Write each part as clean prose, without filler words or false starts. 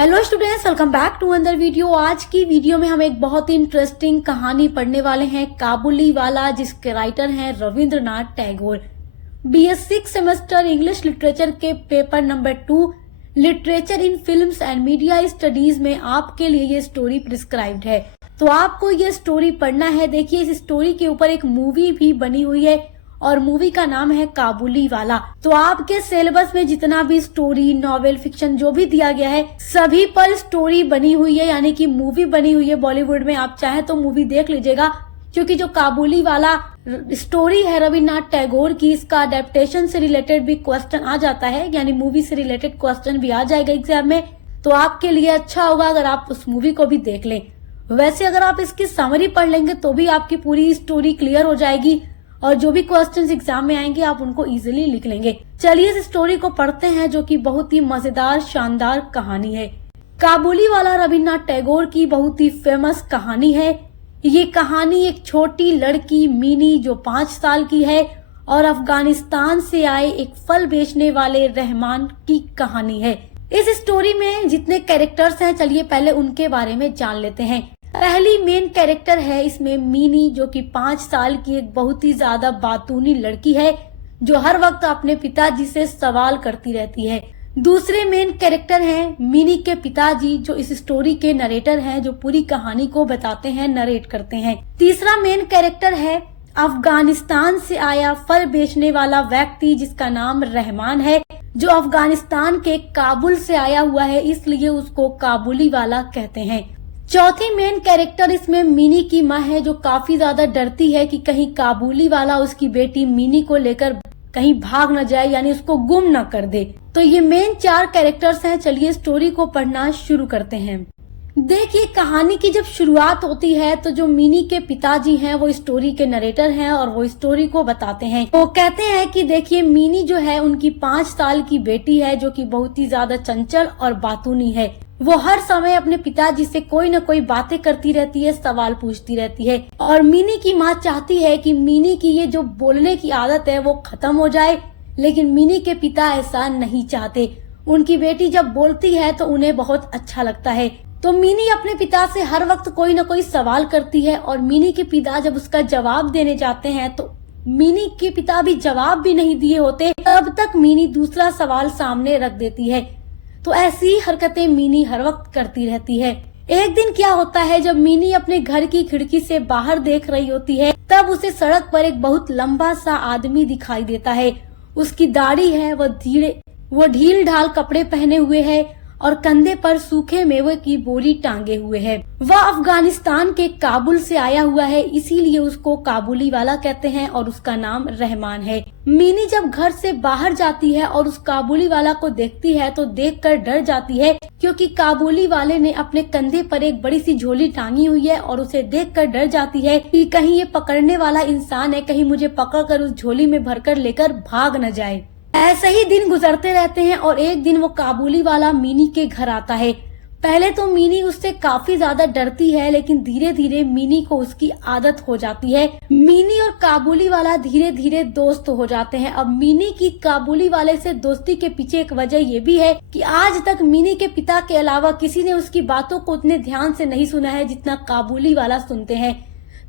Hello students, welcome back to another video. आज की video में हम एक बहुत ही इंटरेस्टिंग कहानी पढ़ने वाले हैं, काबुली वाला, जिसके राइटर हैं Rabindranath Tagore. BS 6 semester English literature के paper number 2 literature in films and media studies में आपके लिए ये स्टोरी प्रिस्क्राइब्ड है, तो आपको ये स्टोरी पढ़ना है। देखिए, इस स्टोरी के ऊपर एक मूवी भी बनी हुई है और मूवी का नाम है काबुली वाला। तो आपके सिलेबस में जितना भी स्टोरी, नॉवेल, फिक्शन जो भी दिया गया है, सभी पर स्टोरी बनी हुई है, यानी कि मूवी बनी हुई है बॉलीवुड में। आप चाहे तो मूवी देख लीजिएगा, क्योंकि जो काबुली वाला स्टोरी है रविन्द्रनाथ टैगोर की, इसका अडेप्टेशन से रिलेटेड भी क्वेश्चन आ जाता है, यानी मूवी से रिलेटेड क्वेश्चन भी आ जाएगा एग्जाम में। तो आपके लिए अच्छा होगा अगर आप उस मूवी को भी देख लें। वैसे अगर आप इसकी समरी पढ़ लेंगे तो भी आपकी पूरी स्टोरी क्लियर हो जाएगी और जो भी क्वेश्चंस एग्जाम में आएंगे आप उनको इजीली लिख लेंगे। चलिए इस स्टोरी को पढ़ते हैं, जो कि बहुत ही मजेदार शानदार कहानी है। काबुली वाला रविन्द्रनाथ टैगोर की बहुत ही फेमस कहानी है। ये कहानी एक छोटी लड़की मीनी, जो 5 साल की है, और अफगानिस्तान से आए एक फल बेचने वाले रहमान की कहानी है। इस स्टोरी में जितने कैरेक्टर्स हैं, चलिए पहले उनके बारे में जान लेते हैं। पहली मेन कैरेक्टर है इसमें मीनी, जो कि 5 साल की एक बहुत ही ज्यादा बातूनी लड़की है, जो हर वक्त अपने पिताजी से सवाल करती रहती है। दूसरे मेन कैरेक्टर हैं मिनी के पिताजी, जो इस स्टोरी के नरेटर हैं, जो पूरी कहानी को बताते हैं, नरेट करते हैं। तीसरा मेन कैरेक्टर है अफगानिस्तान से आया फल बेचने वाला व्यक्ति, जिसका नाम रहमान है, जो अफगानिस्तान के काबुल से आया हुआ है, इसलिए उसको काबुली वाला कहते हैं। चौथी मेन कैरेक्टर इसमें मिनी की माँ है, जो काफी ज्यादा डरती है कि कहीं काबुली वाला उसकी बेटी मिनी को लेकर कहीं भाग न जाए, यानी उसको गुम न कर दे। तो ये मेन 4 कैरेक्टर्स हैं। चलिए स्टोरी को पढ़ना शुरू करते हैं। देखिए, कहानी की जब शुरुआत होती है तो जो मिनी के पिताजी हैं वो स्टोरी के नरेटर हैं और वो स्टोरी को बताते हैं। वो कहते हैं कि देखिए, मिनी जो है उनकी 5 साल की बेटी है, जो कि बहुत ही ज्यादा चंचल और बातूनी है। वो हर समय अपने पिताजी से कोई न कोई बातें करती रहती है, सवाल पूछती रहती है, और मिनी की माँ चाहती है कि मिनी की ये जो बोलने की आदत है वो खत्म हो जाए, लेकिन मिनी के पिता ऐसा नहीं चाहते। उनकी बेटी जब बोलती है तो उन्हें बहुत अच्छा लगता है। तो मिनी अपने पिता से हर वक्त कोई न कोई सवाल करती है, और मिनी के पिता जब उसका जवाब देने जाते हैं तो मिनी के पिता भी जवाब भी नहीं दिए होते, तब तक मिनी दूसरा सवाल सामने रख देती है। तो ऐसी हरकतें मिनी हर वक्त करती रहती है। एक दिन क्या होता है, जब मिनी अपने घर की खिड़की से बाहर देख रही होती है, तब उसे सड़क पर एक बहुत लंबा सा आदमी दिखाई देता है। उसकी दाढ़ी है, वो ढील ढाल कपड़े पहने हुए है और कंधे पर सूखे मेवे की बोरी टांगे हुए है। वह अफगानिस्तान के काबुल से आया हुआ है, इसीलिए उसको काबुली वाला कहते हैं और उसका नाम रहमान है। मिनी जब घर से बाहर जाती है और उस काबुली वाला को देखती है तो देखकर डर जाती है, क्योंकि काबुली वाले ने अपने कंधे पर एक बड़ी सी झोली टांगी हुई है, और उसे देखकर डर जाती है कि कहीं ये पकड़ने वाला इंसान है, कहीं मुझे पकड़कर उस झोली में भरकर लेकर भाग न जाए। ऐसे ही दिन गुजरते रहते हैं और एक दिन वो काबुली वाला मिनी के घर आता है। पहले तो मिनी उससे काफी ज्यादा डरती है, लेकिन धीरे धीरे मिनी को उसकी आदत हो जाती है। मिनी और काबुली वाला धीरे धीरे दोस्त हो जाते हैं। अब मिनी की काबुली वाले से दोस्ती के पीछे एक वजह ये भी है कि आज तक मिनी के पिता के अलावा किसी ने उसकी बातों को उतने ध्यान से नहीं सुना है जितना काबुली वाला सुनते हैं।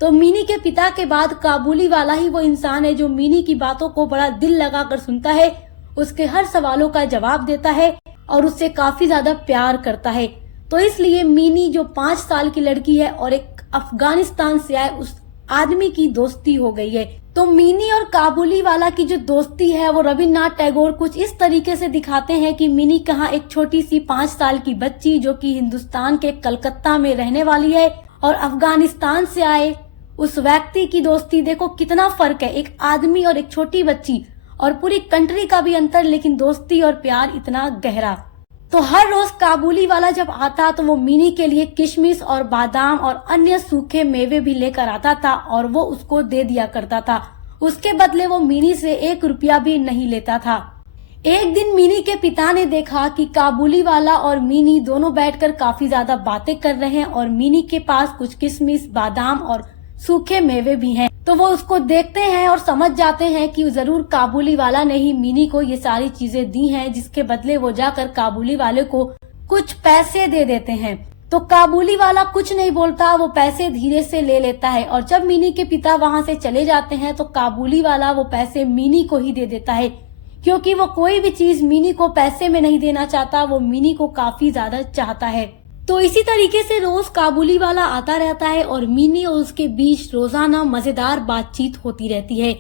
तो मिनी के पिता के बाद काबुली वाला ही वो इंसान है जो मिनी की बातों को बड़ा दिल लगाकर सुनता है, उसके हर सवालों का जवाब देता है और उससे काफी ज्यादा प्यार करता है। तो इसलिए मिनी, जो 5 साल की लड़की है और एक अफगानिस्तान से आए उस आदमी की दोस्ती हो गई है। तो मिनी और काबुली वाला की जो दोस्ती है वो रविन्द्रनाथ टैगोर कुछ इस तरीके से दिखाते हैं कि मिनी कहाँ एक छोटी सी 5 साल की बच्ची, जो कि हिंदुस्तान के कलकत्ता में रहने वाली है, और अफगानिस्तान से आए उस व्यक्ति की दोस्ती। देखो कितना फर्क है, एक आदमी और एक छोटी बच्ची, और पूरी कंट्री का भी अंतर, लेकिन दोस्ती और प्यार इतना गहरा। तो हर रोज काबुली वाला जब आता तो वो मिनी के लिए किशमिश और बादाम और अन्य सूखे मेवे भी लेकर आता था, और वो उसको दे दिया करता था। उसके बदले वो मिनी से 1 रुपया भी नहीं लेता था। एक दिन मिनी के पिता ने देखा कि काबुली वाला और मिनी दोनों बैठकर काफी ज्यादा बातें कर रहे हैं, और मिनी के पास कुछ किशमिश, बादाम और सूखे मेवे भी हैं। तो वो उसको देखते हैं और समझ जाते हैं कि जरूर काबुली वाला ने ही मिनी को ये सारी चीजें दी हैं, जिसके बदले वो जाकर काबुली वाले को कुछ पैसे दे देते हैं। तो काबुली वाला कुछ नहीं बोलता, वो पैसे धीरे से ले लेता है और जब मिनी के पिता वहाँ से चले जाते हैं तो काबुली वाला वो पैसे मिनी को ही दे देता है, क्योंकि वो कोई भी चीज मिनी को पैसे में नहीं देना चाहता, वो मिनी को काफी ज्यादा चाहता है। तो इसी तरीके से रोज काबुली वाला आता रहता है और मिनी और उसके बीच रोजाना मजेदार बातचीत होती रहती है।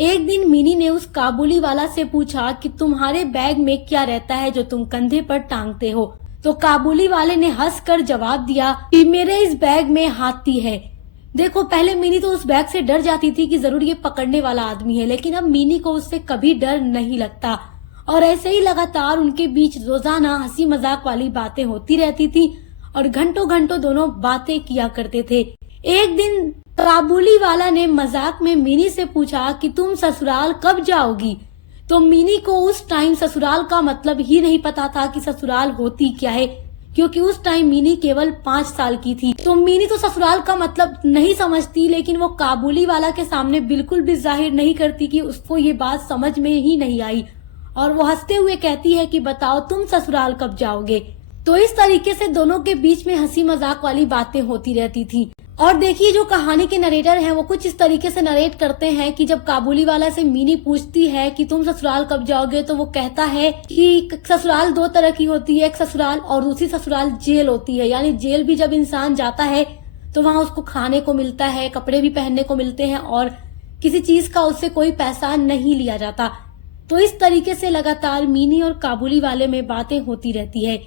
एक दिन मिनी ने उस काबुली वाला से पूछा कि तुम्हारे बैग में क्या रहता है जो तुम कंधे पर टांगते हो। तो काबुली वाले ने हंसकर जवाब दिया कि मेरे इस बैग में हाथी है। देखो, पहले मिनी तो उस बैग से डर जाती थी कि जरूर ये पकड़ने वाला आदमी है, लेकिन अब मिनी को उससे कभी डर नहीं लगता और ऐसे ही लगातार उनके बीच रोजाना हंसी मजाक वाली बातें होती रहती थी और घंटों घंटों दोनों बातें किया करते थे। एक दिन काबुली वाला ने मजाक में मिनी से पूछा कि तुम ससुराल कब जाओगी। तो मिनी को उस टाइम ससुराल का मतलब ही नहीं पता था कि ससुराल होती क्या है, क्योंकि उस टाइम मिनी केवल 5 साल की थी। तो मिनी तो ससुराल का मतलब नहीं समझती, लेकिन वो काबुली वाला के सामने बिल्कुल भी जाहिर नहीं करती कि उसको ये बात समझ में ही नहीं आई और वो हंसते हुए कहती है कि बताओ तुम ससुराल कब जाओगे। तो इस तरीके से दोनों के बीच में हंसी मजाक वाली बातें होती रहती थी। और देखिए, जो कहानी के नरेटर हैं वो कुछ इस तरीके से नरेट करते हैं कि जब काबुली वाला से मिनी पूछती है कि तुम ससुराल कब जाओगे, तो वो कहता है कि ससुराल 2 तरह की होती है, एक ससुराल और दूसरी ससुराल जेल होती है। यानी जेल भी जब इंसान जाता है तो वहाँ उसको खाने को मिलता है, कपड़े भी पहनने को मिलते हैं और किसी चीज का उससे कोई पैसा नहीं लिया जाता। तो इस तरीके से लगातार मिनी और काबुली वाले में बातें होती रहती है।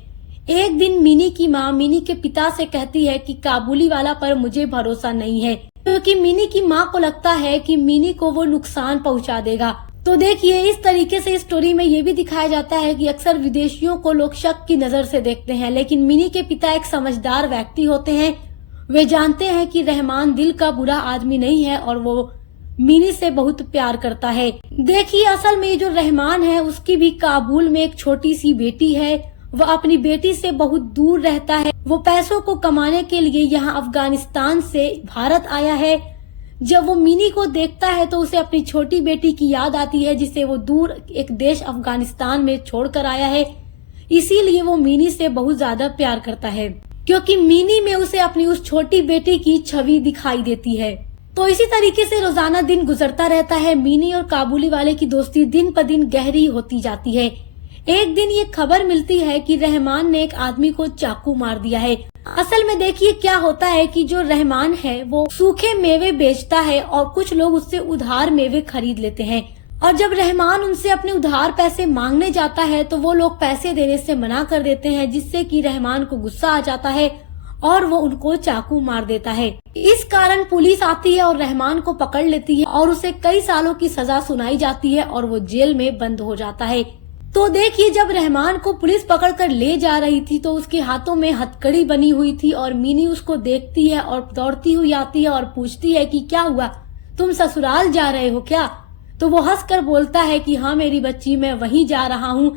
एक दिन मिनी की माँ मिनी के पिता से कहती है कि काबुली वाला पर मुझे भरोसा नहीं है, क्योंकि मिनी की माँ को लगता है कि मिनी को वो नुकसान पहुँचा देगा। तो देखिए, इस तरीके से स्टोरी में ये भी दिखाया जाता है कि अक्सर विदेशियों को लोग शक की नजर से देखते हैं, लेकिन मिनी के पिता एक समझदार व्यक्ति होते हैं। वे जानते हैं कि रहमान दिल का बुरा आदमी नहीं है और वो मिनी से बहुत प्यार करता है। देखिए, असल में जो रहमान है उसकी भी काबुल में एक छोटी सी बेटी है। वह अपनी बेटी से बहुत दूर रहता है। वो पैसों को कमाने के लिए यहाँ अफगानिस्तान से भारत आया है। जब वो मिनी को देखता है तो उसे अपनी छोटी बेटी की याद आती है, जिसे वो दूर एक देश अफगानिस्तान में छोड़कर आया है। इसीलिए वो मिनी से बहुत ज्यादा प्यार करता है, क्योंकि मिनी में उसे अपनी उस छोटी बेटी की छवि दिखाई देती है। तो इसी तरीके से रोजाना दिन गुजरता रहता है। मिनी और काबुली वाले की दोस्ती दिन पर दिन गहरी होती जाती है। एक दिन ये खबर मिलती है कि रहमान ने एक आदमी को चाकू मार दिया है। असल में देखिए क्या होता है कि जो रहमान है वो सूखे मेवे बेचता है और कुछ लोग उससे उधार मेवे खरीद लेते हैं, और जब रहमान उनसे अपने उधार पैसे मांगने जाता है तो वो लोग पैसे देने से मना कर देते हैं, जिससे कि रहमान को गुस्सा आ जाता है और वो उनको चाकू मार देता है। इस कारण पुलिस आती है और रहमान को पकड़ लेती है और उसे कई सालों की सजा सुनाई जाती है और वो जेल में बंद हो जाता है। तो देखिए, जब रहमान को पुलिस पकड़कर ले जा रही थी तो उसके हाथों में हथकड़ी बनी हुई थी और मिनी उसको देखती है और दौड़ती हुई आती है और पूछती है कि क्या हुआ, तुम ससुराल जा रहे हो क्या? तो वो हंसकर बोलता है कि हाँ मेरी बच्ची, मैं वहीं जा रहा हूँ,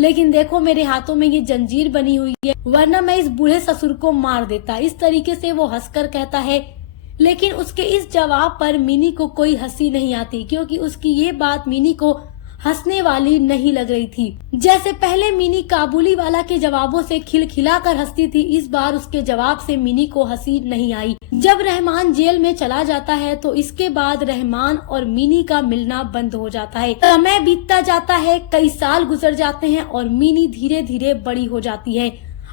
लेकिन देखो मेरे हाथों में ये जंजीर बनी हुई है, वरना मैं इस बूढ़े ससुर को मार देता। इस तरीके से वो हंसकर कहता है, लेकिन उसके इस जवाब पर मिनी को कोई हंसी नहीं आती, क्योंकि उसकी ये बात मिनी को हंसने वाली नहीं लग रही थी। जैसे पहले मिनी काबुली वाला के जवाबों से खिलखिलाकर हंसती थी, इस बार उसके जवाब से मिनी को हंसी नहीं आई। जब रहमान जेल में चला जाता है तो इसके बाद रहमान और मिनी का मिलना बंद हो जाता है। समय बीतता जाता है, कई साल गुजर जाते हैं और मिनी धीरे धीरे बड़ी हो जाती है।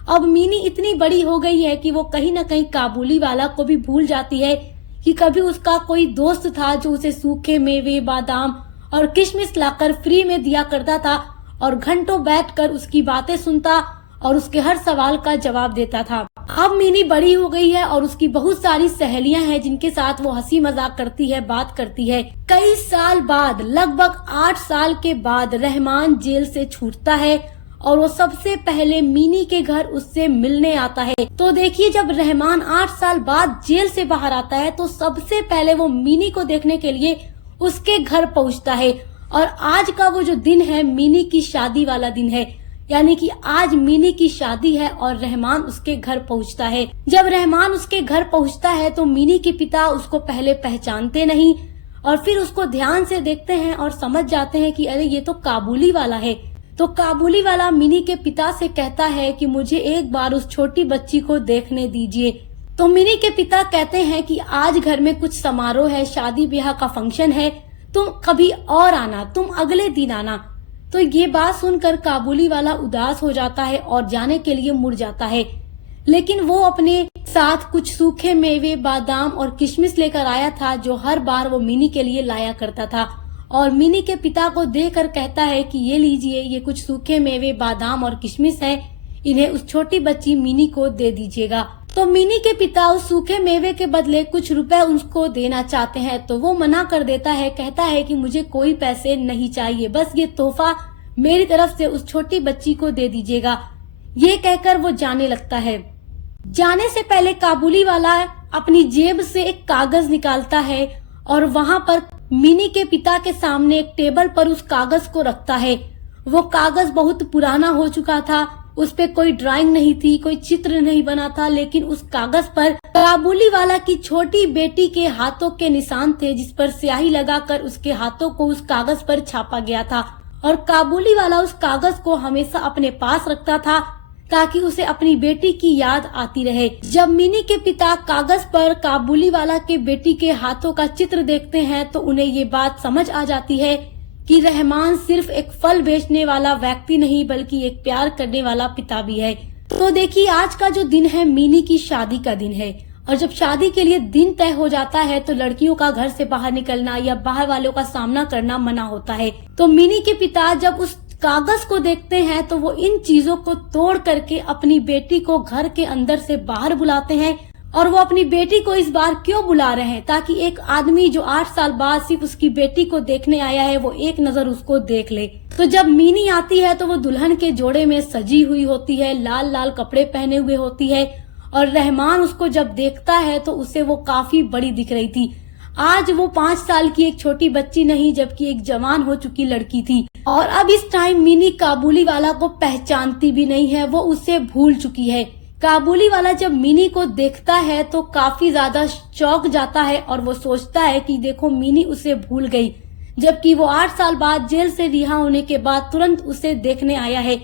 अब मिनी इतनी बड़ी हो गई है कि वो कहीं न कहीं काबुली वाला को भी भूल जाती है कि कभी उसका कोई दोस्त था जो उसे सूखे मेवे, बादाम और किशमिश लाकर फ्री में दिया करता था और घंटों बैठकर उसकी बातें सुनता और उसके हर सवाल का जवाब देता था। अब मिनी बड़ी हो गई है और उसकी बहुत सारी सहेलियां हैं जिनके साथ वो हंसी मजाक करती है, बात करती है। कई साल बाद, लगभग 8 साल के बाद रहमान जेल से छूटता है और वो सबसे पहले मिनी के घर उससे मिलने आता है। तो देखिए, जब रहमान 8 साल बाद जेल से बाहर आता है तो सबसे पहले वो मिनी को देखने के लिए उसके घर पहुंचता है। और आज का वो जो दिन है मिनी की शादी वाला दिन है, यानी कि आज मिनी की शादी है और रहमान उसके घर पहुंचता है। जब रहमान उसके घर पहुंचता है तो मिनी के पिता उसको पहले पहचानते नहीं और फिर उसको ध्यान से देखते हैं और समझ जाते हैं कि अरे ये तो काबुली वाला है। तो काबुली वाला मिनी के पिता से कहता है कि मुझे एक बार उस छोटी बच्ची को देखने दीजिए। तो मिनी के पिता कहते हैं कि आज घर में कुछ समारोह है, शादी ब्याह का फंक्शन है, तुम कभी और आना, तुम अगले दिन आना। तो ये बात सुनकर काबुली वाला उदास हो जाता है और जाने के लिए मुड़ जाता है, लेकिन वो अपने साथ कुछ सूखे मेवे, बादाम और किशमिश लेकर आया था, जो हर बार वो मिनी के लिए लाया करता था। और मिनी के पिता को देकर कहता है कि ये लीजिए, ये कुछ सूखे मेवे, बादाम और किशमिश है, इन्हें उस छोटी बच्ची मिनी को दे दीजिएगा। तो मिनी के पिता उस सूखे मेवे के बदले कुछ रुपए उसको देना चाहते हैं, तो वो मना कर देता है, कहता है कि मुझे कोई पैसे नहीं चाहिए, बस ये तोहफा मेरी तरफ से उस छोटी बच्ची को दे दीजिएगा। ये कहकर वो जाने लगता है। जाने से पहले काबुली वाला अपनी जेब से एक कागज निकालता है और वहाँ पर मिनी के पिता के सामने एक टेबल पर उस कागज को रखता है। वो कागज बहुत पुराना हो चुका था, उस पे कोई ड्राइंग नहीं थी, कोई चित्र नहीं बना था, लेकिन उस कागज पर काबुली वाला की छोटी बेटी के हाथों के निशान थे, जिस पर स्याही लगाकर उसके हाथों को उस कागज पर छापा गया था। और काबुली वाला उस कागज को हमेशा अपने पास रखता था ताकि उसे अपनी बेटी की याद आती रहे। जब मिनी के पिता कागज पर काबुली वाला के बेटी के हाथों का चित्र देखते हैं तो उन्हें ये बात समझ आ जाती है कि रहमान सिर्फ एक फल बेचने वाला व्यक्ति नहीं, बल्कि एक प्यार करने वाला पिता भी है। तो देखिए, आज का जो दिन है मिनी की शादी का दिन है, और जब शादी के लिए दिन तय हो जाता है तो लड़कियों का घर से बाहर निकलना या बाहर वालों का सामना करना मना होता है। तो मिनी के पिता जब उस कागज को देखते हैं तो वो इन चीजों को तोड़ करके अपनी बेटी को घर के अंदर से बाहर बुलाते हैं। और वो अपनी बेटी को इस बार क्यों बुला रहे हैं? ताकि एक आदमी जो 8 साल बाद सिर्फ उसकी बेटी को देखने आया है, वो एक नजर उसको देख ले। तो जब मिनी आती है तो वो दुल्हन के जोड़े में सजी हुई होती है, लाल लाल कपड़े पहने हुए होती है, और रहमान उसको जब देखता है तो उसे वो काफी बड़ी दिख रही थी। आज वो 5 साल की एक छोटी बच्ची नहीं, जबकि एक जवान हो चुकी लड़की थी। और अब इस टाइम मिनी काबुली वाला को पहचानती भी नहीं है, वो उसे भूल चुकी है। काबुली वाला जब मिनी को देखता है तो काफी ज्यादा चौंक जाता है और वो सोचता है कि देखो, मिनी उसे भूल गई, जबकि वो 8 साल बाद जेल से रिहा होने के बाद तुरंत उसे देखने आया है।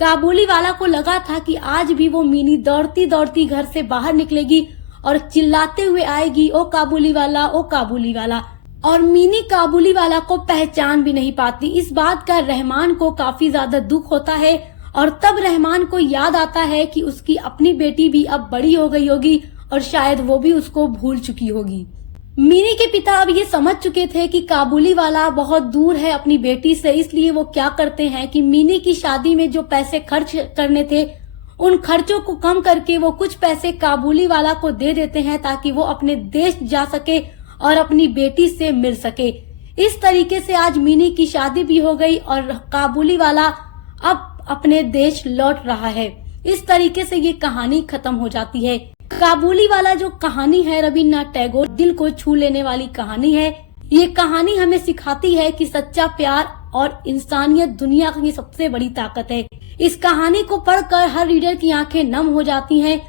काबुली वाला को लगा था कि आज भी वो मिनी दौड़ती दौड़ती घर से बाहर निकलेगी और चिल्लाते हुए आएगी, ओ काबुली वाला, ओ काबुली वाला। और मिनी काबुली वाला को पहचान भी नहीं पाती। इस बात का रहमान को काफी ज्यादा दुख होता है, और तब रहमान को याद आता है कि उसकी अपनी बेटी भी अब बड़ी हो गई होगी और शायद वो भी उसको भूल चुकी होगी। मिनी के पिता अब ये समझ चुके थे कि काबुली वाला बहुत दूर है अपनी बेटी से, इसलिए वो क्या करते हैं कि मिनी की शादी में जो पैसे खर्च करने थे, उन खर्चों को कम करके वो कुछ पैसे काबुली वाला को दे देते हैं ताकि वो अपने देश जा सके और अपनी बेटी से मिल सके। इस तरीके से आज मिनी की शादी भी हो गई और काबुली वाला अब अपने देश लौट रहा है। इस तरीके से ये कहानी खत्म हो जाती है। काबुली वाला जो कहानी है रविन्द्रनाथ टैगोर दिल को छू लेने वाली कहानी है। ये कहानी हमें सिखाती है कि सच्चा प्यार और इंसानियत दुनिया की सबसे बड़ी ताकत है। इस कहानी को पढ़कर हर रीडर की आंखें नम हो जाती हैं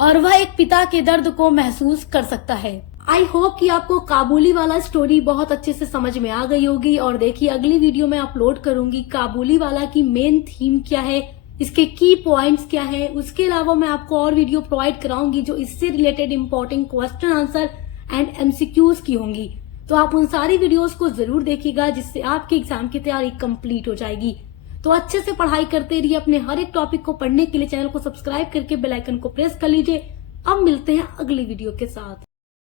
और वह एक पिता के दर्द को महसूस कर सकता है। आई होप कि आपको काबुली वाला स्टोरी बहुत अच्छे से समझ में आ गई होगी। और देखिए, अगली वीडियो में अपलोड करूंगी काबुली वाला की मेन थीम क्या है, इसके की पॉइंट्स क्या है। उसके अलावा मैं आपको और वीडियो प्रोवाइड कराऊंगी जो इससे related important question answer and MCQs की होंगी। तो आप उन सारी वीडियोस को जरूर देखिएगा, जिससे आपके एग्जाम की तैयारी कंप्लीट हो जाएगी। तो अच्छे से पढ़ाई करते रहिए। अपने हर एक टॉपिक को पढ़ने के लिए चैनल को सब्सक्राइब करके बेल आइकन को प्रेस कर लीजिए। अब मिलते हैं अगली वीडियो के साथ।